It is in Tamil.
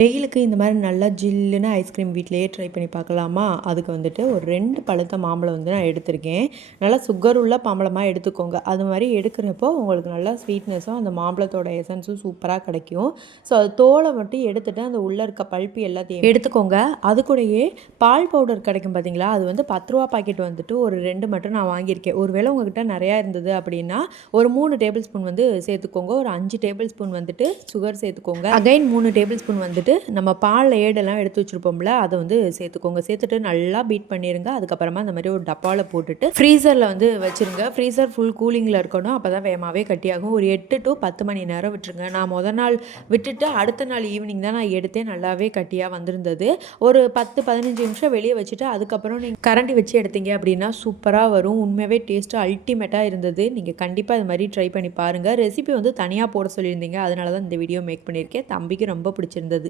வெயிலுக்கு இந்த மாதிரி நல்லா ஜில்லுன்னு ஐஸ்கிரீம் வீட்டிலேயே ட்ரை பண்ணி பார்க்கலாமா? அதுக்கு வந்துட்டு ஒரு 2 பழுத்த மாம்பழம் வந்து நான் எடுத்திருக்கேன். நல்லா சுகர் உள்ள மாம்பழமாக எடுத்துக்கோங்க. அது மாதிரி எடுக்கிறப்போ உங்களுக்கு நல்லா ஸ்வீட்னஸும் அந்த மாம்பழத்தோட எசன்ஸும் சூப்பராக கிடைக்கும். ஸோ அது தோலை மட்டும் எடுத்துகிட்டு அந்த உள்ளே இருக்க பல்ப்பு எல்லாத்தையும் எடுத்துக்கோங்க. அது கூடயே பால் பவுடர் கிடைக்கும் பார்த்தீங்களா? அது வந்து ரூ. 10 பாக்கெட் வந்துட்டு ஒரு 2 மட்டும் நான் வாங்கியிருக்கேன். ஒருவேளை உங்ககிட்ட நிறையா இருந்தது அப்படின்னா ஒரு 3 டேபிள் ஸ்பூன் வந்து சேர்த்துக்கோங்க. ஒரு 5 டேபிள் ஸ்பூன் வந்துட்டு சுகர் சேர்த்துக்கோங்க. அகைன் 3 டேபிள் ஸ்பூன் வந்துட்டு நம்ம பால் ஏடெல்லாம் எடுத்து வச்சுருப்போம்ல அதை வந்து சேர்த்துக்கோங்க. சேர்த்துட்டு நல்லா பீட் பண்ணிடுங்க. அதுக்கப்புறமா இந்த மாதிரி ஒரு டப்பாவில் போட்டுட்டு ஃப்ரீசரில் வந்து வச்சுருங்க. ஃப்ரீசர் ஃபுல் கூலிங்கில் இருக்கணும். அப்போ தான் வேகமாகவே கட்டியாகும். ஒரு 8 to 10 மணி நேரம் விட்டுருங்க. நான் முதல் நாள் விட்டுட்டு அடுத்த நாள் ஈவினிங் தான் நான் எடுத்தேன். நல்லாவே கட்டியாக வந்திருந்தது. ஒரு 10-15 நிமிஷம் வெளியே வச்சுட்டு அதுக்கப்புறம் நீங்கள் கரண்டி வச்சு எடுத்தீங்க அப்படின்னா சூப்பராக வரும். உண்மையாகவே டேஸ்ட்டு அல்டிமேட்டாக இருந்தது. நீங்கள் கண்டிப்பாக இது மாதிரி ட்ரை பண்ணி பாருங்கள். ரெசிபி வந்து தனியாக போட சொல்லியிருந்தீங்க. அதனால தான் இந்த வீடியோ மேக் பண்ணியிருக்கேன். தம்பிக்கு ரொம்ப பிடிச்சிருந்தது.